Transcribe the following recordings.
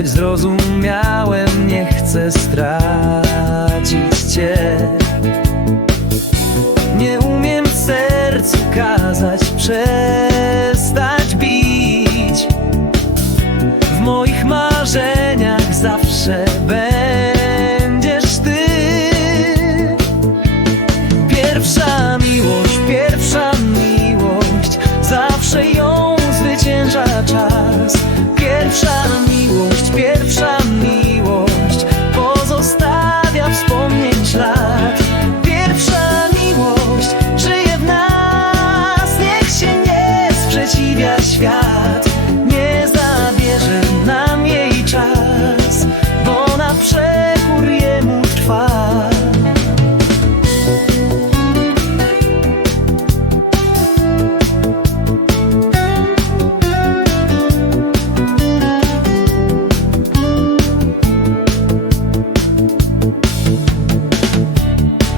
choć zrozumiałem, nie chcę stracić Cię. Nie umiem sercu kazać przestać bić. W moich marzeniach zawsze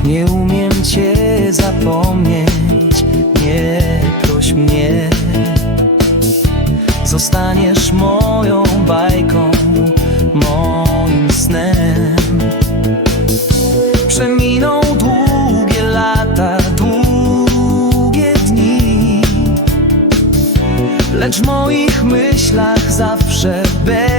Nie umiem cię zapomnieć. Nie proś mnie. Zostaniesz moją bajką Moim snem. Przeminą długie lata Długie dni. Lecz w moich myślach zawsze będziesz